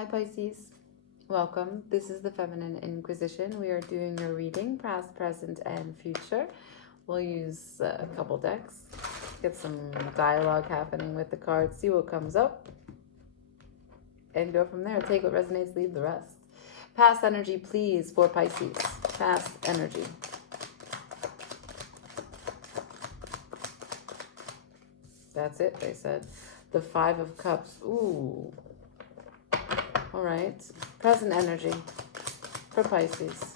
Hi Pisces, welcome. This is the Feminine Inquisition. We are doing your reading, past, present, and future. We'll use a couple decks, get some dialogue happening with the cards, see what comes up, and go from there. Take what resonates, leave the rest. Past energy, please, for Pisces. Past energy. That's it, they said. The Five of Cups. Ooh. All right. Present energy for Pisces.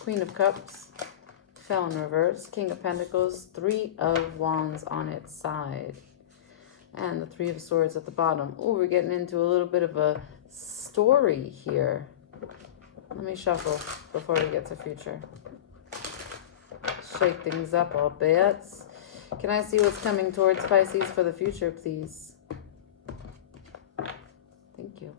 Queen of Cups. Fell in reverse. King of Pentacles. Three of Wands on its side. And the Three of Swords at the bottom. Oh, we're getting into a little bit of a story here. Let me shuffle before we get to future. Shake things up a bit. Can I see what's coming towards Pisces for the future, please? Thank you.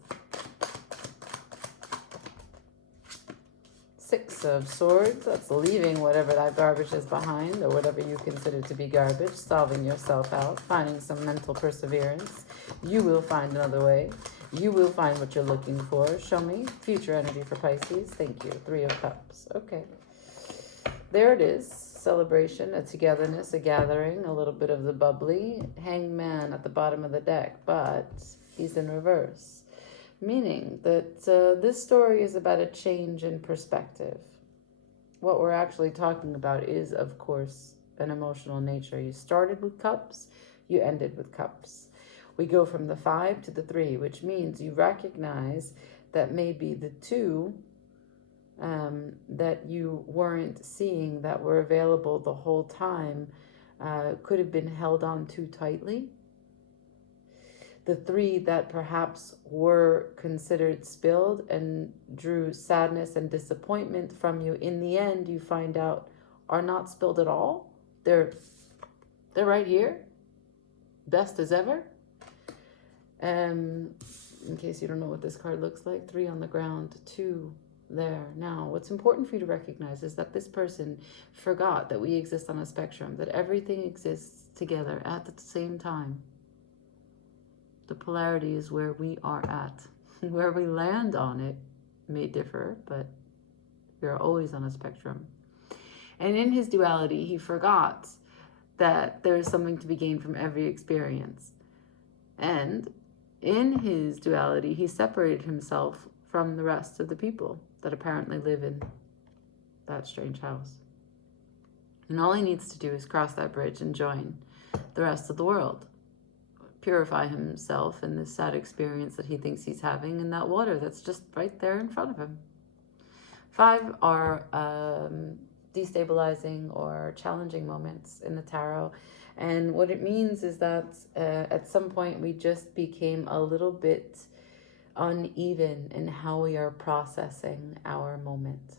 Six of Swords. That's leaving whatever that garbage is behind, or whatever you consider to be garbage. Solving yourself out. Finding some mental perseverance. You will find another way. You will find what you're looking for. Show me. Future energy for Pisces. Thank you. Three of Cups. Okay. There it is. Celebration, a togetherness, a gathering, a little bit of the bubbly. Hangman at the bottom of the deck, but he's in reverse. Meaning that this story is about a change in perspective. What we're actually talking about is, of course, an emotional nature. You started with cups, you ended with cups. We go from the 5 to the 3, which means you recognize that maybe the 2 that you weren't seeing, that were available the whole time, could have been held on too tightly. The 3 that perhaps were considered spilled and drew sadness and disappointment from you, in the end you find out are not spilled at all. They're right here, best as ever. In case you don't know what this card looks like, 3 on the ground, 2 there. Now, what's important for you to recognize is that this person forgot that we exist on a spectrum, that everything exists together at the same time. The polarity is where we are at. Where we land on it may differ, but we're always on a spectrum. And in his duality, he forgot that there is something to be gained from every experience. And in his duality, he separated himself from the rest of the people that apparently live in that strange house. And all he needs to do is cross that bridge and join the rest of the world. Purify himself in this sad experience that he thinks he's having in that water that's just right there in front of him. 5 are destabilizing or challenging moments in the tarot. And what it means is that at some point we just became a little bit uneven in how we are processing our moment.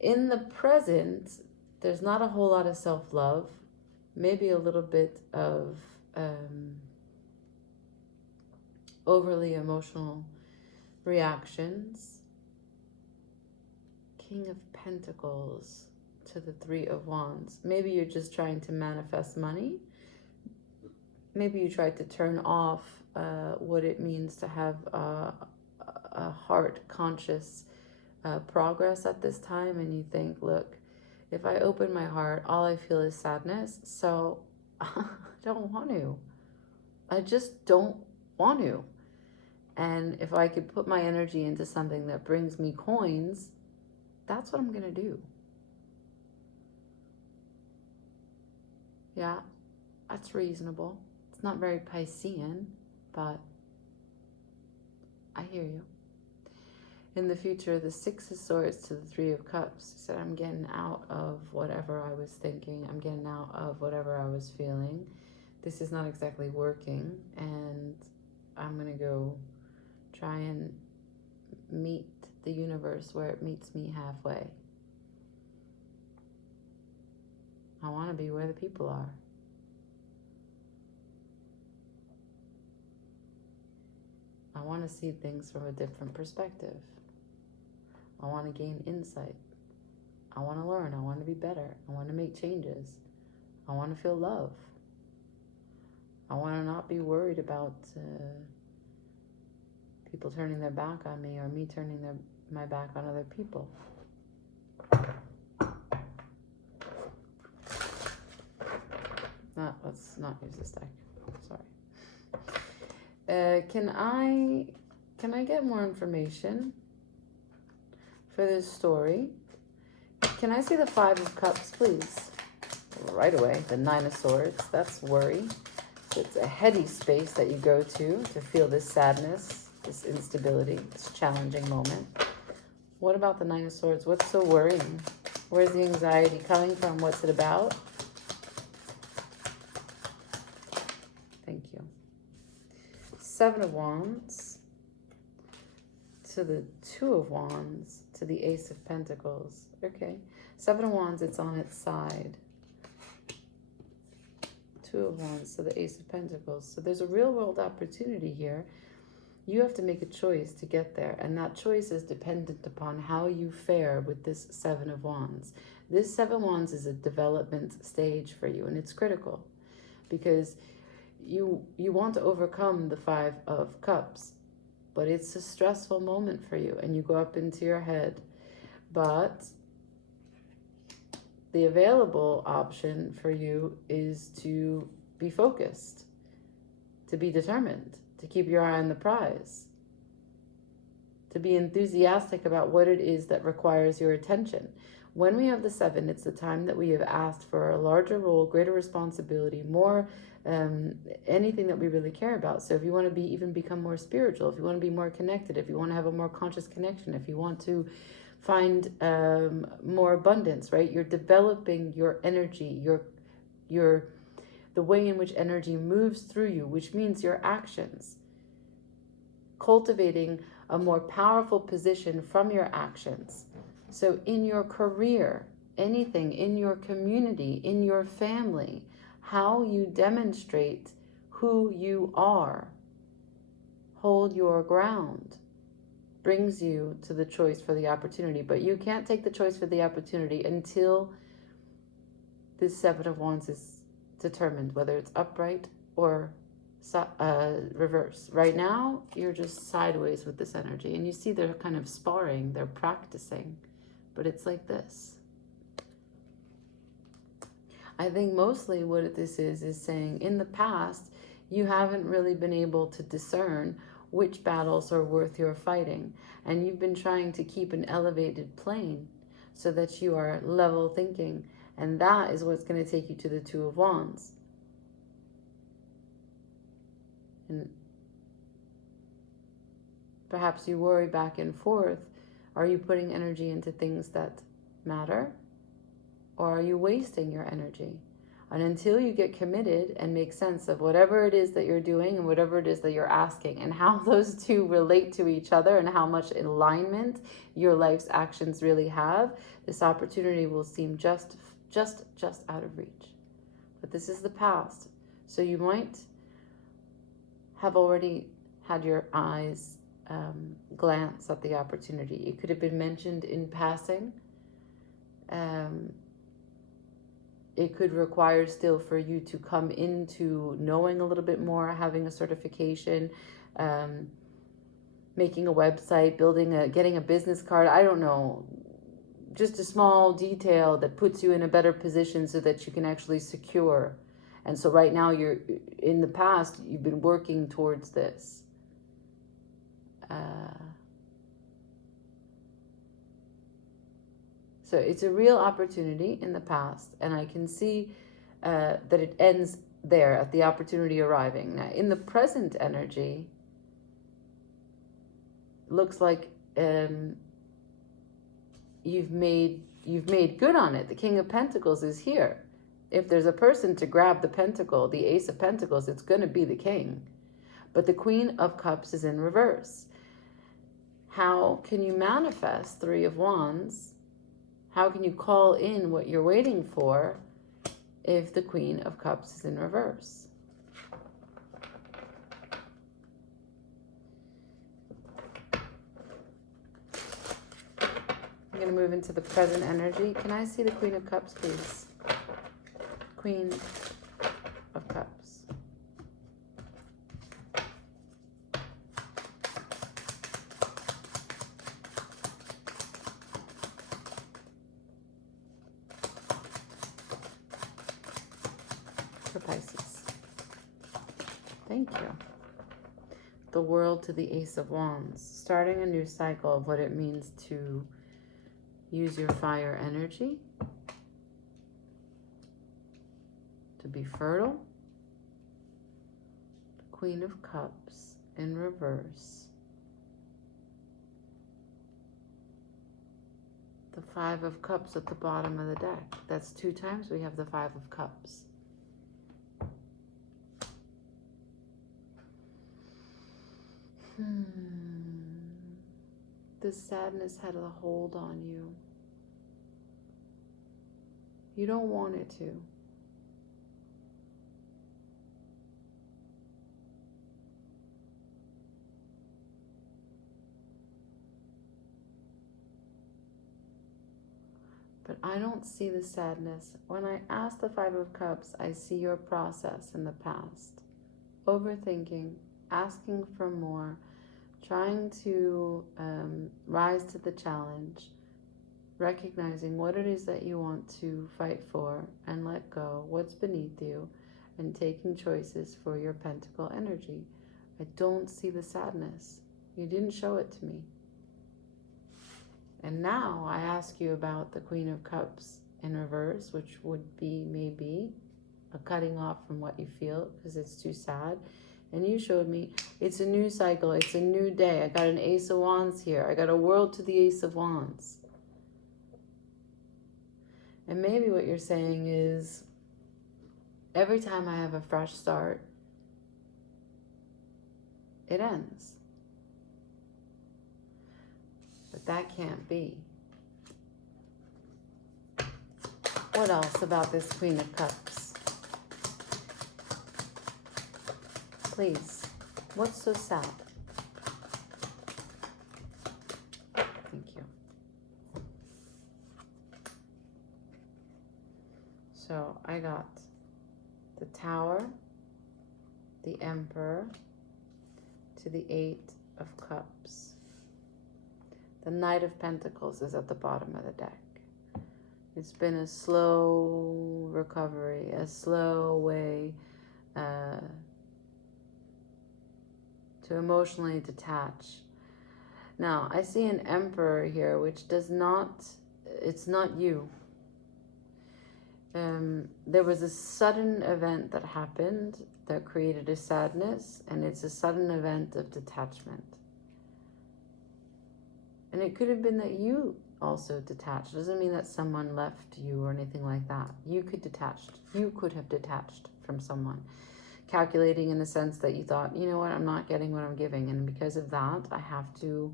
In the present, there's not a whole lot of self-love, maybe a little bit of overly emotional reactions. King of Pentacles to the 3 of Wands. Maybe you're just trying to manifest money. Maybe you tried to turn off what it means to have a heart-conscious progress at this time, and you think, look, if I open my heart, all I feel is sadness, so I don't want to. I just don't want to. And if I could put my energy into something that brings me coins, that's what I'm going to do. Yeah, that's reasonable. It's not very Piscean, but I hear you. In the future, the 6 of Swords to the 3 of Cups. He said, I'm getting out of whatever I was thinking. I'm getting out of whatever I was feeling. This is not exactly working, and I'm going to go try and meet the universe where it meets me halfway. I want to be where the people are. I want to see things from a different perspective. I want to gain insight. I want to learn. I want to be better. I want to make changes. I want to feel love. I want to not be worried about people turning their back on me or me turning my back on other people. Let's not use this deck. Sorry. Can I get more information for this story? Can I see the 5 of Cups, please? Right away. The 9 of Swords. That's worry. So it's a heady space that you go to feel this sadness, this instability, this challenging moment. What about the 9 of Swords? What's so worrying? Where's the anxiety coming from? What's it about? Thank you. 7 of Wands to the 2 of Wands to the Ace of Pentacles. Okay. 7 of Wands, it's on its side. 2 of Wands to the Ace of Pentacles. So there's a real world opportunity here. You have to make a choice to get there, and that choice is dependent upon how you fare with this 7 of Wands. This 7 of Wands is a development stage for you, and it's critical because you want to overcome the 5 of Cups, but it's a stressful moment for you, and you go up into your head. But the available option for you is to be focused, to be determined, to keep your eye on the prize, to be enthusiastic about what it is that requires your attention. When we have the 7, it's the time that we have asked for a larger role, greater responsibility, more anything that we really care about. So if you want to even become more spiritual, if you want to be more connected, if you want to have a more conscious connection, if you want to find more abundance, right? You're developing your energy, the way in which energy moves through you, which means your actions. Cultivating a more powerful position from your actions. So in your career, anything, in your community, in your family, how you demonstrate who you are, hold your ground, brings you to the choice for the opportunity. But you can't take the choice for the opportunity until this 7 of Wands is determined, whether it's upright or reverse. Right now, you're just sideways with this energy, and you see they're kind of sparring, they're practicing, but it's like this. I think mostly what this is saying, in the past, you haven't really been able to discern which battles are worth your fighting, and you've been trying to keep an elevated plane so that you are level thinking, and that is what's going to take you to the 2 of Wands. And perhaps you worry back and forth. Are you putting energy into things that matter, or are you wasting your energy? And until you get committed and make sense of whatever it is that you're doing and whatever it is that you're asking, and how those two relate to each other and how much alignment your life's actions really have, this opportunity will seem just out of reach. But this is the past. So you might have already had your eyes glance at the opportunity. It could have been mentioned in passing. It could require still for you to come into knowing a little bit more, having a certification, making a website, getting a business card. I don't know. Just a small detail that puts you in a better position so that you can actually secure. And so right now in the past, you've been working towards this. So it's a real opportunity in the past, and I can see that it ends there at the opportunity arriving. Now, in the present energy, looks like you've made good on it. The King of Pentacles is here. If there's a person to grab the pentacle, the Ace of Pentacles, it's going to be the King. But the Queen of Cups is in reverse. How can you manifest 3 of Wands? How can you call in what you're waiting for if the Queen of Cups is in reverse? I'm going to move into the present energy. Can I see the Queen of Cups, please? Queen of Cups. For Pisces. Thank you. The World to the Ace of Wands. Starting a new cycle of what it means to use your fire energy, to be fertile. The Queen of Cups in reverse. The Five of Cups at the bottom of the deck. That's 2 times we have the Five of Cups. This sadness had a hold on you. You don't want it to. But I don't see the sadness. When I ask the Five of Cups, I see your process in the past. Overthinking, asking for more, trying to rise to the challenge, recognizing what it is that you want to fight for and let go, what's beneath you, and taking choices for your pentacle energy. I don't see the sadness. You didn't show it to me. And now I ask you about the Queen of Cups in reverse, which would be maybe a cutting off from what you feel because it's too sad. And you showed me it's a new cycle, it's a new day. I got an Ace of Wands here. I got a World to the Ace of Wands. And maybe what you're saying is, every time I have a fresh start, it ends. But that can't be. What else about this Queen of Cups? Please, what's so sad? Thank you. So I got the Tower, the Emperor, to the Eight of Cups. The Knight of Pentacles is at the bottom of the deck. It's been a slow recovery, a slow way to emotionally detach. Now, I see an Emperor here, which does not, it's not you. There was a sudden event that happened that created a sadness, and it's a sudden event of detachment. And it could have been that you also detached. It doesn't mean that someone left you or anything like that. You could have detached from someone. Calculating in the sense that you thought, you know what, I'm not getting what I'm giving, and because of that, I have to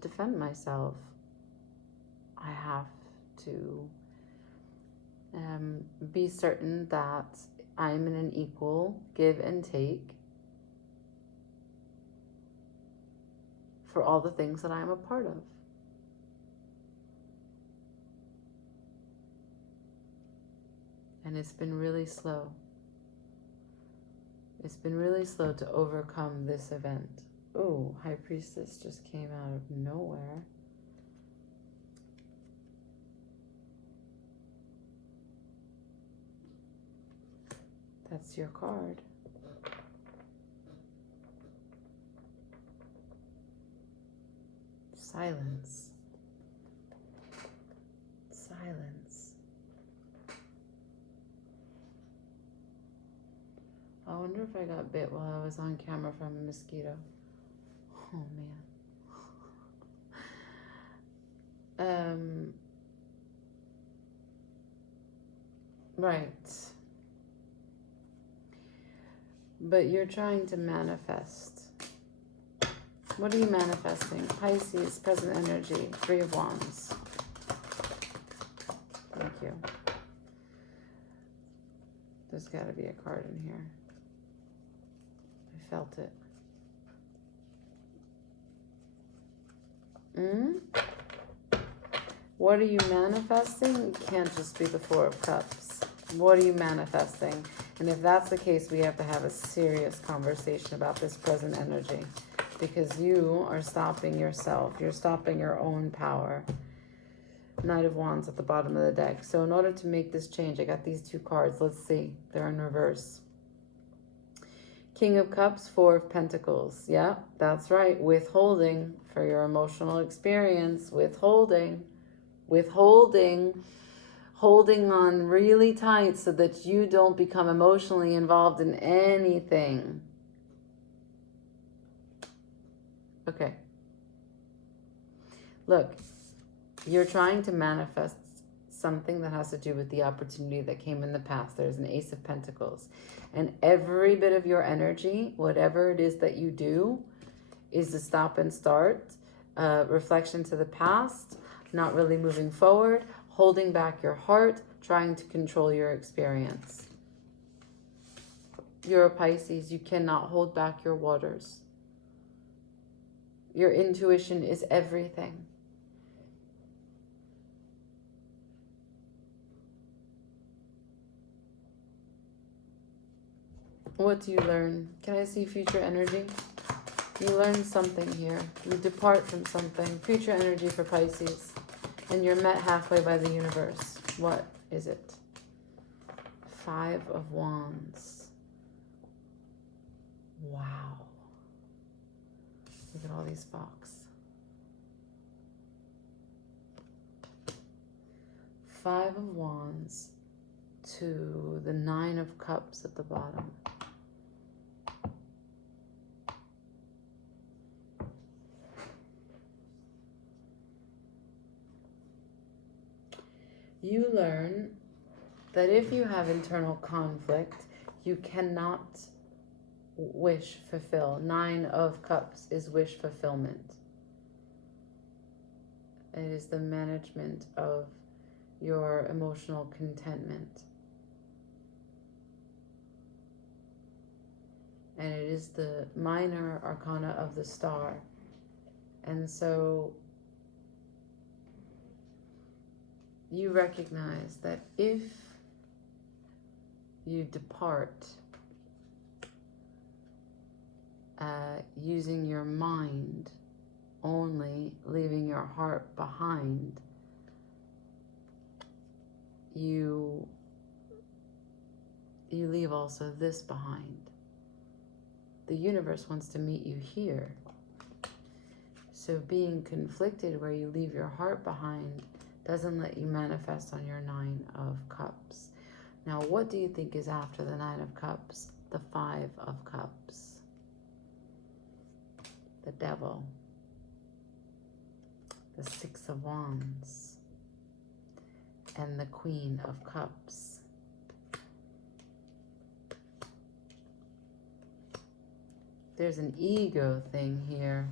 defend myself. I have to be certain that I'm in an equal give and take for all the things that I'm a part of. And it's been really slow. It's been really slow to overcome this event. Oh, High Priestess just came out of nowhere. That's your card. Silence. Silence. I wonder if I got bit while I was on camera from a mosquito. Oh, man. Right. But you're trying to manifest. What are you manifesting? Pisces, present energy, Three of Wands. Thank you. There's got to be a card in here. I felt it. What are you manifesting? It can't just be the Four of Cups. What are you manifesting? And if that's the case, we have to have a serious conversation about this present energy, because you are stopping yourself. You're stopping your own power. Knight of Wands at the bottom of the deck. So in order to make this change, I got these two cards. Let's see. They're in reverse. King of Cups, Four of Pentacles. Yeah, that's right. Withholding for your emotional experience. Withholding. Holding on really tight so that you don't become emotionally involved in anything. Okay. Look, you're trying to manifest something that has to do with the opportunity that came in the past. There's an Ace of Pentacles. And every bit of your energy, whatever it is that you do, is a stop and start, reflection to the past, not really moving forward, holding back your heart, trying to control your experience. You're a Pisces. You cannot hold back your waters. Your intuition is everything. What do you learn? Can I see future energy? You learn something here. You depart from something. Future energy for Pisces. And you're met halfway by the universe. What is it? Five of Wands. Wow. Look at all these fox. Five of Wands to the Nine of Cups at the bottom. You learn that if you have internal conflict, you cannot wish fulfill. Nine of Cups is wish fulfillment. It is the management of your emotional contentment. And it is the minor arcana of the star. And so you recognize that if you depart using your mind only, leaving your heart behind, you leave also this behind. The universe wants to meet you here. So being conflicted where you leave your heart behind doesn't let you manifest on your Nine of Cups. Now, what do you think is after the Nine of Cups? The Five of Cups. The Devil. The Six of Wands. And the Queen of Cups. There's an ego thing here.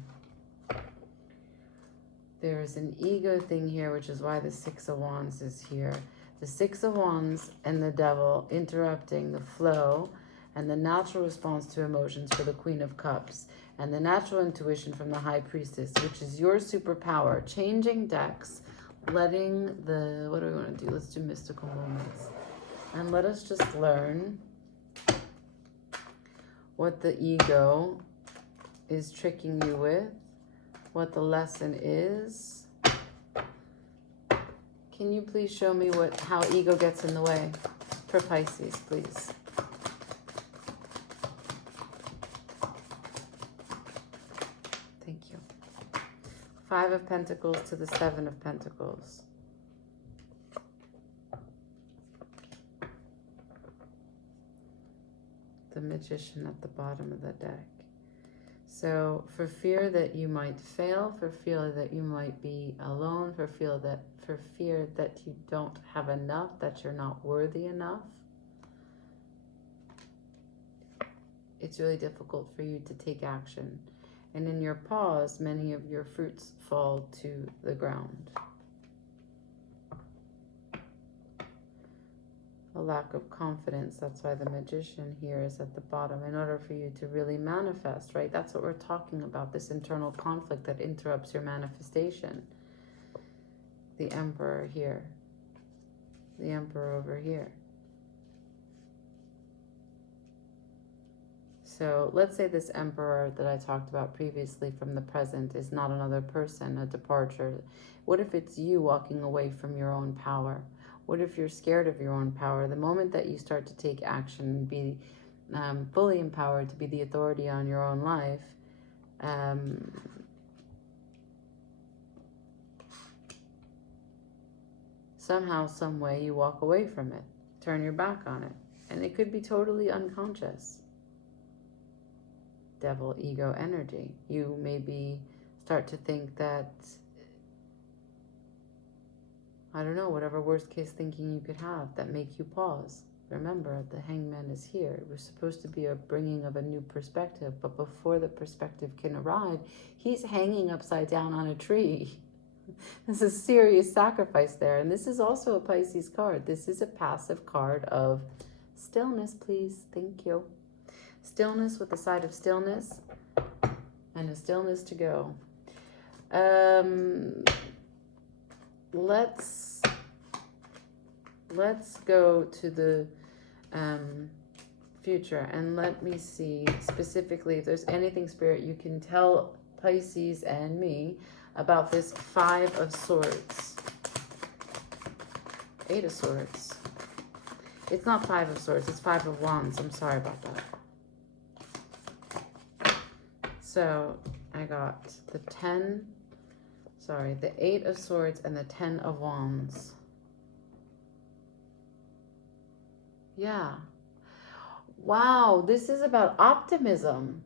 There's an ego thing here, which is why the Six of Wands is here. The Six of Wands and the Devil interrupting the flow and the natural response to emotions for the Queen of Cups, and the natural intuition from the High Priestess, which is your superpower. Changing decks, letting the, what do we want to do? Let's do mystical moments. And let us just learn what the ego is tricking you with, what the lesson is. Can you please show me how ego gets in the way for Pisces, please? Thank you. Five of Pentacles to the Seven of Pentacles. The Magician at the bottom of the deck. So for fear that you might fail, for fear that you might be alone, for fear that you don't have enough, that you're not worthy enough, it's really difficult for you to take action. And in your pause, many of your fruits fall to the ground. A lack of confidence. That's why the Magician here is at the bottom. In order for you to really manifest, right? That's what we're talking about, this internal conflict that interrupts your manifestation. the Emperor here, the Emperor over here. So let's say this Emperor that I talked about previously from the present is not another person, a departure. What if it's you walking away from your own power? What if you're scared of your own power? The moment that you start to take action and be fully empowered to be the authority on your own life, somehow, some way, you walk away from it, turn your back on it. And it could be totally unconscious. Devil, ego energy. You maybe start to think that, I don't know, whatever worst case thinking you could have that make you pause. Remember, the Hangman is here. It was supposed to be a bringing of a new perspective, but before the perspective can arrive, he's hanging upside down on a tree. There's a serious sacrifice there. And this is also a Pisces card. This is a passive card of stillness, please. Thank you. Stillness with the side of stillness and a stillness to go. Let's go to the future, and let me see specifically if there's anything, Spirit, you can tell Pisces and me about this Five of Swords. Eight of Swords. It's not Five of Swords, it's Five of Wands. I'm sorry about that. So I got the Eight of Swords and the 10 of Wands. Yeah. Wow, this is about optimism.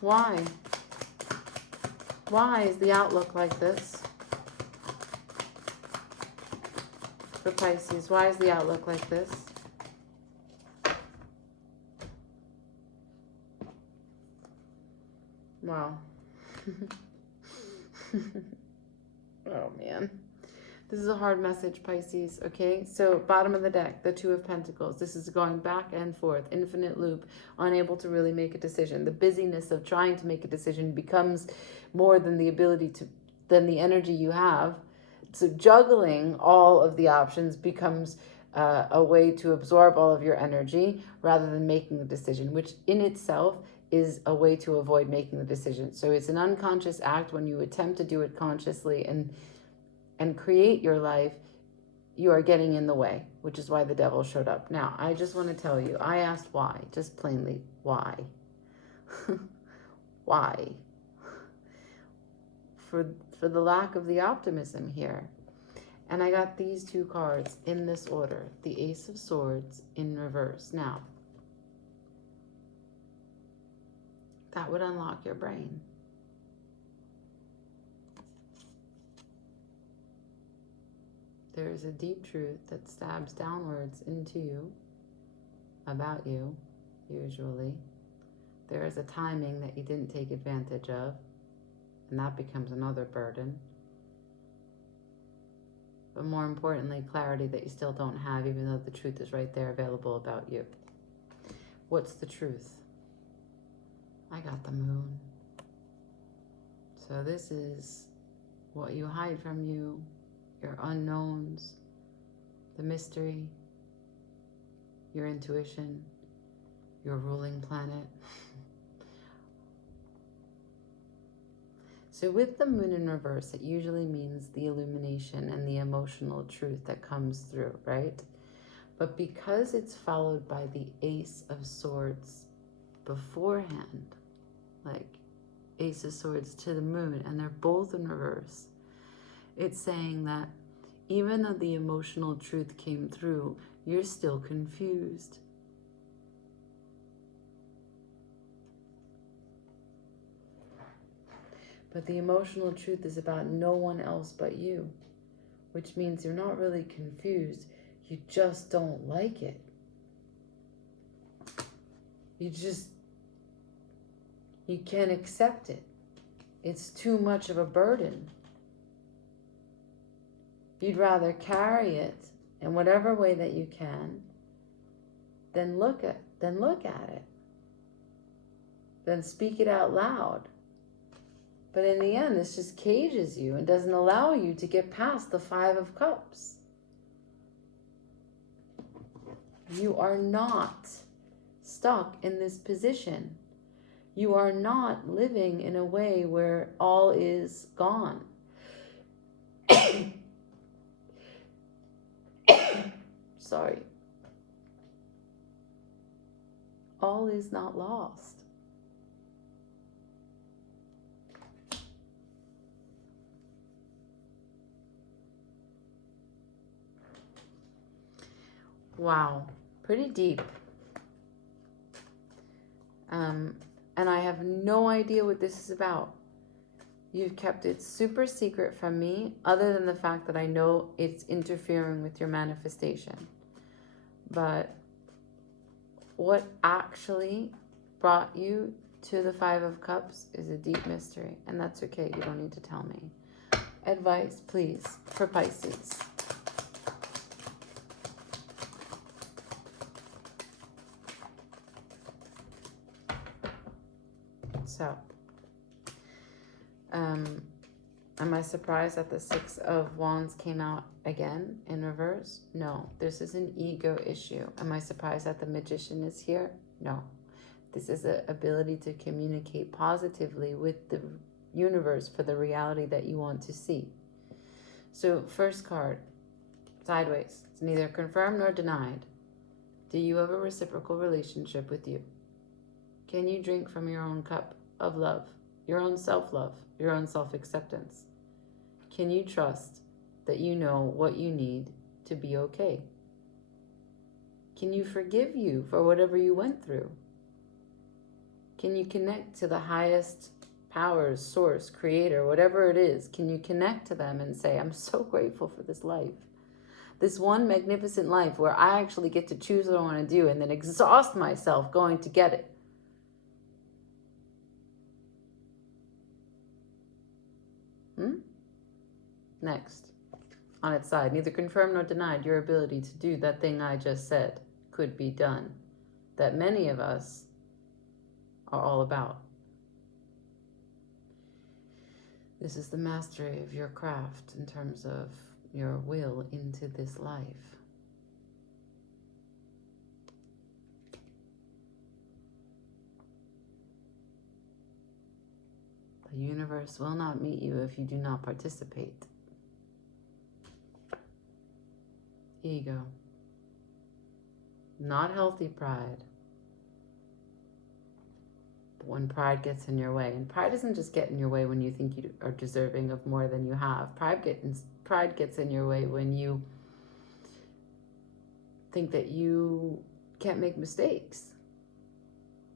Why? Why is the outlook like this? For Pisces, why is the outlook like this? Wow. Oh, man. This is a hard message, Pisces, okay? So, bottom of the deck, the Two of Pentacles. This is going back and forth, infinite loop, unable to really make a decision. The busyness of trying to make a decision becomes more than the ability to, than the energy you have. So, juggling all of the options becomes a way to absorb all of your energy rather than making a decision, which in itself is a way to avoid making the decision. So, it's an unconscious act. When you attempt to do it consciously and create your life, you are getting in the way, which is why the devil showed up. Now, I just want to tell you, I asked why, just plainly, why? Why? For the lack of the optimism here. And I got these two cards in this order, the Ace of Swords in reverse. Now, that would unlock your brain. There is a deep truth that stabs downwards into you, about you, usually. There is a timing that you didn't take advantage of, and that becomes another burden. But more importantly, clarity that you still don't have, even though the truth is right there available about you. What's the truth? I got the Moon. So this is what you hide from you, your unknowns, the mystery, your intuition, your ruling planet. So with the Moon in reverse, it usually means the illumination and the emotional truth that comes through, right? But because it's followed by the Ace of Swords beforehand, like Ace of Swords to the Moon, and they're both in reverse, it's saying that even though the emotional truth came through, you're still confused. But the emotional truth is about no one else but you, which means you're not really confused. You just don't like it. You can't accept it. It's too much of a burden. You'd rather carry it in whatever way that you can than look at it. then speak it out loud. But in the end, this just cages you and doesn't allow you to get past the Five of Cups. You are not stuck in this position. You are not living in a way where all is gone. Sorry. All is not lost. Wow, pretty deep. And I have no idea what this is about. You've kept it super secret from me, other than the fact that I know it's interfering with your manifestation. But what actually brought you to the Five of Cups is a deep mystery, and that's okay. You don't need to tell me. Advice, please, for Pisces. So, am I surprised that the Six of Wands came out again in reverse? No, this is an ego issue. Am I surprised that the Magician is here? No. This is an ability to communicate positively with the universe for the reality that you want to see. So, first card, sideways. It's neither confirmed nor denied. Do you have a reciprocal relationship with you? Can you drink from your own cup of love, your own self-love, your own self-acceptance? Can you trust that you know what you need to be okay? Can you forgive you for whatever you went through? Can you connect to the highest powers, source, creator, whatever it is? Can you connect to them and say, I'm so grateful for this life? This one magnificent life where I actually get to choose what I want to do and then exhaust myself going to get it. Next, on its side, neither confirmed nor denied your ability to do that thing I just said could be done, that many of us are all about. This is the mastery of your craft in terms of your will into this life. The universe will not meet you if you do not participate. Ego. Not healthy pride. But when pride gets in your way, and pride doesn't just get in your way when you think you are deserving of more than you have. Pride gets in your way when you think that you can't make mistakes.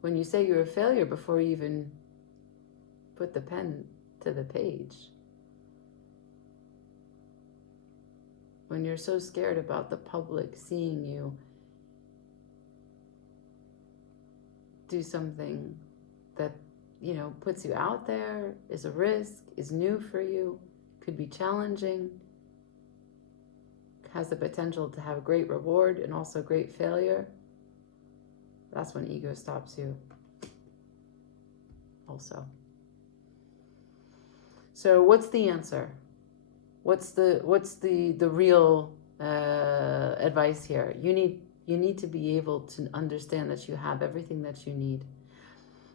When you say you're a failure before you even put the pen to the page. When you're so scared about the public seeing you do something that, puts you out there, is a risk, is new for you, could be challenging, has the potential to have great reward and also great failure, that's when ego stops you also. So what's the answer? What's the real advice here? You need to be able to understand that you have everything that you need.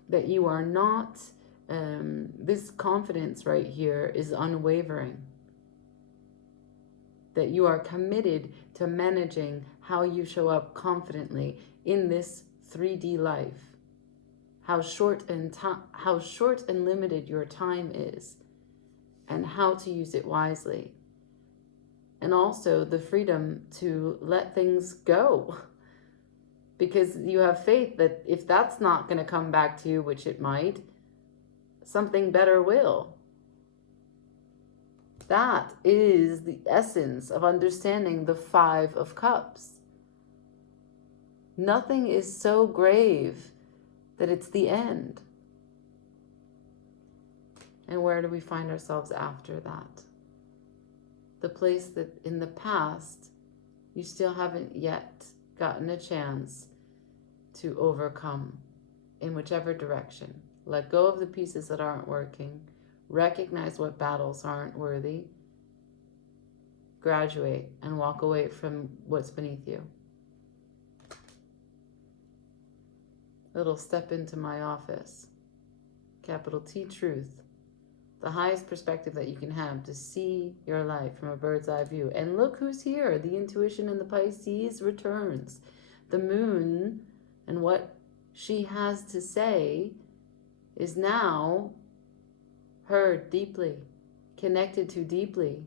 That you are not, this confidence right here is unwavering. That you are committed to managing how you show up confidently in this 3D life. How short and limited your time is, and how to use it wisely. And also the freedom to let things go. Because you have faith that if that's not going to come back to you, which it might, something better will. That is the essence of understanding the Five of Cups. Nothing is so grave that it's the end. And where do we find ourselves after that? The place that in the past you still haven't yet gotten a chance to overcome in whichever direction. Let go of the pieces that aren't working. Recognize what battles aren't worthy. Graduate and walk away from what's beneath you. Little step into my office. Capital T, truth. The highest perspective that you can have to see your life from a bird's eye view. And look who's here. The intuition in the Pisces returns. The moon and what she has to say is now heard deeply, connected to deeply.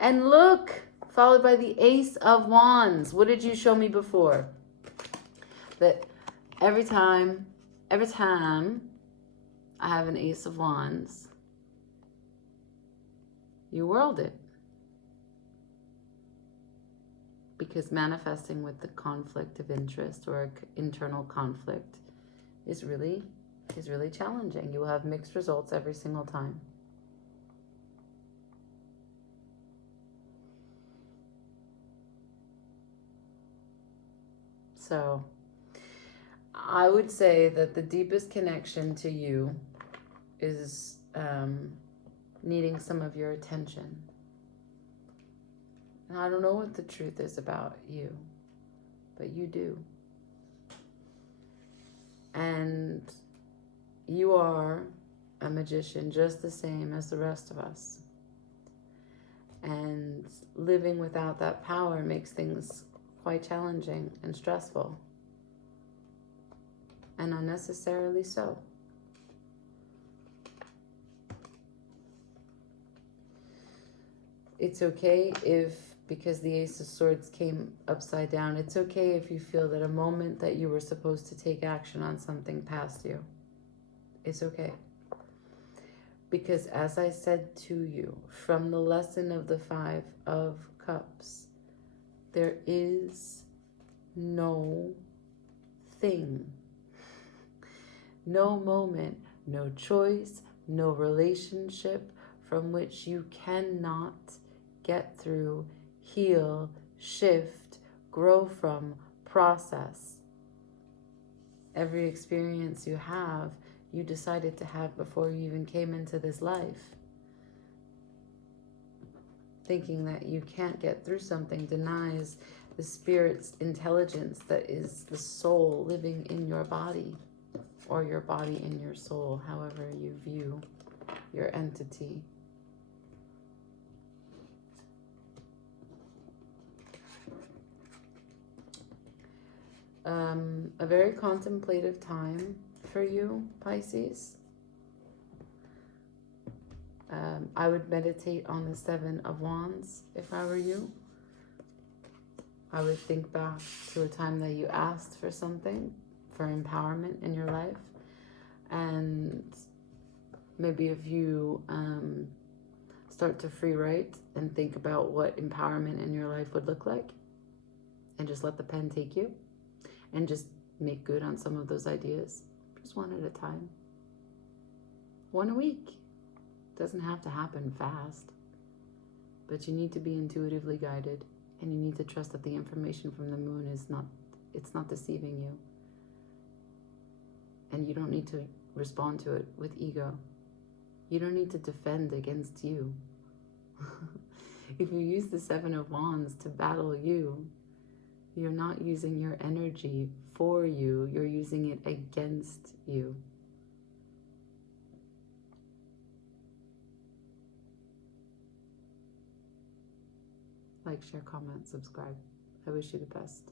And look, followed by the Ace of Wands. What did you show me before? That every time I have an Ace of Wands, you whirled it. Because manifesting with the conflict of interest or internal conflict is really challenging. You will have mixed results every single time. So I would say that the deepest connection to you is needing some of your attention. And I don't know what the truth is about you, but you do. And you are a magician just the same as the rest of us. And living without that power makes things quite challenging and stressful. And unnecessarily so. It's okay if, because the Ace of Swords came upside down, it's okay if you feel that a moment that you were supposed to take action on something passed you. It's okay. Because as I said to you, from the lesson of the Five of Cups, there is no thing, no moment, no choice, no relationship from which you cannot get through, heal, shift, grow from, process. Every experience you have, you decided to have before you even came into this life. Thinking that you can't get through something denies the spirit's intelligence that is the soul living in your body, or your body in your soul, however you view your entity. A very contemplative time for you, Pisces. I would meditate on the Seven of Wands if I were you. I would think back to a time that you asked for something, for empowerment in your life. And maybe if you start to free write and think about what empowerment in your life would look like, and just let the pen take you, and just make good on some of those ideas, just one at a time. One a week. Doesn't have to happen fast, but you need to be intuitively guided, and you need to trust that the information from the moon is it's not deceiving you, and you don't need to respond to it with ego. You don't need to defend against you. If you use the Seven of Wands to battle you, you're not using your energy for you, you're using it against you. Like, share, comment, subscribe. I wish you the best.